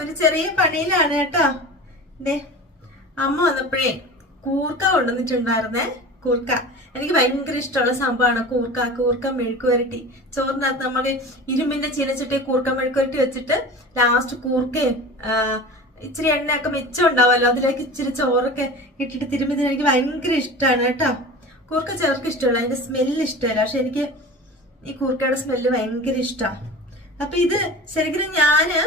ഒരു ചെറിയ പണിയിലാണ് കേട്ടോ. ദേ അമ്മ വന്നപ്പോഴേ കൂർക്ക കൊണ്ടുവന്നിട്ടുണ്ടായിരുന്നേ. കൂർക്ക എനിക്ക് ഭയങ്കര ഇഷ്ടമുള്ള സംഭവമാണ് കൂർക്ക മെഴുക്ക് വരട്ടി. ചോറിനകത്ത് നമ്മൾ ഇരുമ്പിന്റെ ചീനച്ചട്ടി കൂർക്ക മെഴുക്ക് വരട്ടി വെച്ചിട്ട് ലാസ്റ്റ് കൂർക്കയും ഇച്ചിരി എണ്ണയൊക്കെ മിച്ചം ഉണ്ടാവുമല്ലോ, അതിലേക്ക് ഇച്ചിരി ചോറൊക്കെ ഇട്ടിട്ട് തിരുമ്പി എനിക്ക് ഭയങ്കര ഇഷ്ടമാണ് കേട്ടോ. കൂർക്ക ചിലർക്ക് ഇഷ്ടമല്ല, അതിന്റെ സ്മെല്ല് ഇഷ്ടമല്ല, പക്ഷെ എനിക്ക് ഈ കൂർക്കയുടെ സ്മെല്ല് ഭയങ്കര ഇഷ്ടമാണ്. അപ്പൊ ഇത് ശരിക്കും ഞാന്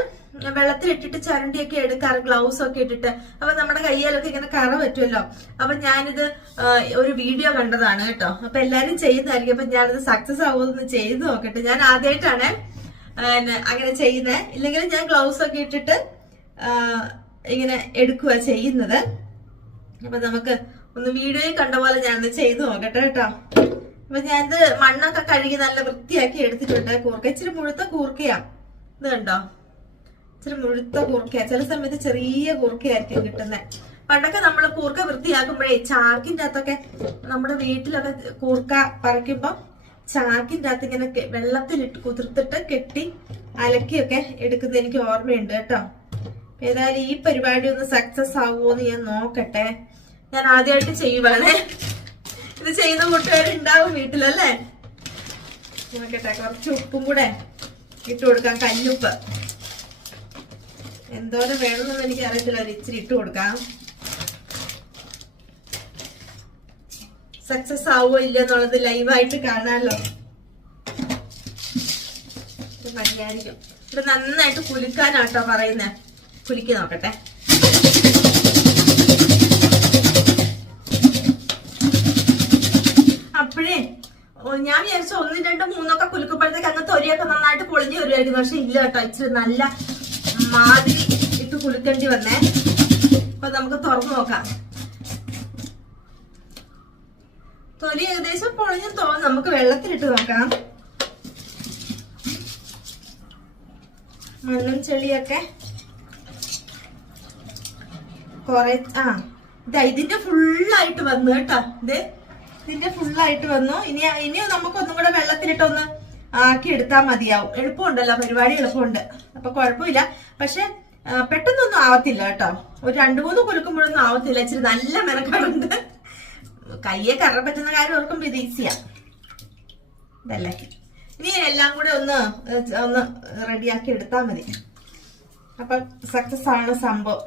വെള്ളത്തിലിട്ടിട്ട് ചരണ്ടിയൊക്കെ എടുക്കാറ്, ഗ്ലൗസ് ഒക്കെ ഇട്ടിട്ട്. അപ്പൊ നമ്മുടെ കയ്യിലൊക്കെ ഇങ്ങനെ കറ പറ്റുമല്ലോ. അപ്പൊ ഞാനിത് ഒരു വീഡിയോ കണ്ടതാണ് കേട്ടോ. അപ്പൊ എല്ലാരും ചെയ്യുന്നതായിരിക്കും. അപ്പൊ ഞാനിത് സക്സസ് ആവുമെന്ന് ചെയ്ത് നോക്കട്ടെ. ഞാൻ ആദ്യമായിട്ടാണ് അങ്ങനെ ചെയ്യുന്നത്. ഇല്ലെങ്കിൽ ഞാൻ ഗ്ലൗസ് ഒക്കെ ഇട്ടിട്ട് ഇങ്ങനെ എടുക്കുക ചെയ്യുന്നത്. അപ്പൊ നമുക്ക് ഒന്ന് വീഡിയോയിൽ കണ്ട പോലെ ഞാനത് ചെയ്ത് നോക്കട്ടെ കേട്ടോ. അപ്പൊ ഞാനിത് മണ്ണൊക്കെ കഴുകി നല്ല വൃത്തിയാക്കി എടുത്തിട്ടുണ്ട്. കൂർക്ക ഇച്ചിരി മുഴുത്ത കൂർക്കയാ. ഇത് കണ്ടോ, ഇച്ചിരി മുഴുത്ത കൂർക്കയാ. ചില സമയത്ത് ചെറിയ കൂർക്കയായിരിക്കും കിട്ടുന്നത്. പണ്ടൊക്കെ നമ്മൾ കൂർക്ക വൃത്തിയാക്കുമ്പോഴേ ചാക്കിന്റെ അകത്തൊക്കെ, നമ്മുടെ വീട്ടിലൊക്കെ കൂർക്ക പറിക്കുമ്പോ ചാക്കിന്റെ അകത്ത് ഇങ്ങനെ വെള്ളത്തിലിട്ട് കുതിർത്തിട്ട് കെട്ടി അലക്കിയൊക്കെ എടുക്കുന്നത് എനിക്ക് ഓർമ്മയുണ്ട് കേട്ടോ. ഏതായാലും ഈ പരിപാടി ഒന്ന് സക്സസ് ആവുമോന്ന് ഞാൻ നോക്കട്ടെ. ഞാൻ ആദ്യമായിട്ട് ചെയ്യുവാണേ. ഇത് ചെയ്യുന്ന കൂട്ടുകാരുണ്ടാവും വീട്ടിലല്ലേ. നോക്കട്ടെ, കുറച്ച് ഉപ്പും കൂടെ ഇട്ട് കൊടുക്കാം. കല്ലുപ്പ് എന്തോരം വേണമെന്നൊന്നും എനിക്ക് അറിയത്തില്ല, ഒരു ഇച്ചിരി ഇട്ട് കൊടുക്കാം. സക്സസ് ആവോ ഇല്ല എന്നുള്ളത് ലൈവായിട്ട് കാണാമല്ലോ. ഇത് മതിയായിരിക്കും. ഇത് നന്നായിട്ട് കുലുക്കാനാട്ടോ പറയുന്നേ. കുലുക്കി നോക്കട്ടെ. അപ്പോഴേ ഞാൻ വിചാരിച്ച 1, 2, 3 കുലുക്കുമ്പോഴത്തേക്ക് അങ്ങ് തൊരിയൊക്കെ നന്നായിട്ട് പൊളിഞ്ഞു വരുമായിരുന്നു. പക്ഷെ ഇല്ല കേട്ടോ, ഇച്ചിരി നല്ല മാതിരി ഇട്ട് കുലുക്കേണ്ടി വന്നേ. അപ്പൊ നമുക്ക് തുറന്നു നോക്കാം. തൊലി ഏകദേശം പൊളിഞ്ഞു തോന്നുന്നു. നമുക്ക് വെള്ളത്തിലിട്ട് നോക്കാം. മണ്ണും ചെളിയൊക്കെ കൊറേ ഇതിന്റെ ഫുള്ളായിട്ട് വന്നു കേട്ടോ. ഇതിന്റെ ഫുള്ളായിട്ട് വന്നു. ഇനി നമുക്കൊന്നും കൂടെ വെള്ളത്തിലിട്ടൊന്ന് ആക്കി എടുത്താൽ മതിയാവും. എളുപ്പമുണ്ടല്ലോ, പരിപാടി എളുപ്പമുണ്ട്. അപ്പൊ കുഴപ്പമില്ല. പക്ഷെ പെട്ടെന്നൊന്നും ആവത്തില്ല കേട്ടോ. ഒരു 2-3 കുലുക്കുമ്പോഴൊന്നും ആവത്തില്ല. ഇച്ചിരി നല്ല മെനക്കാടുണ്ട്. കയ്യെ കറ പറ്റുന്ന കാര്യം ഓർക്കുമ്പോ ഇത് ഈസിയാ. ഇതല്ലേ, ഇനി എല്ലാം കൂടെ ഒന്ന് റെഡിയാക്കി എടുത്താൽ മതി. അപ്പൊ സക്സസ് ആണ് സംഭവം.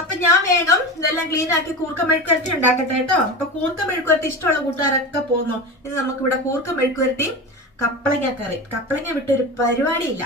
അപ്പൊ ഞാൻ വേഗം ഇതെല്ലാം ക്ലീൻ ആക്കി കൂർക്ക മെഴുക്കുവരട്ടി ഉണ്ടാക്കട്ടെ കേട്ടോ. അപ്പൊ കൂർക്ക മെഴുക്കുവരട്ടി ഇഷ്ടമുള്ള കൂട്ടുകാരൊക്കെ പോന്നു. ഇനി നമുക്ക് ഇവിടെ കൂർക്ക മെഴുക്കുവരട്ടി കപ്പളങ്ങ കറി. കപ്പളങ്ങ വിട്ടൊരു പരിപാടിയില്ല.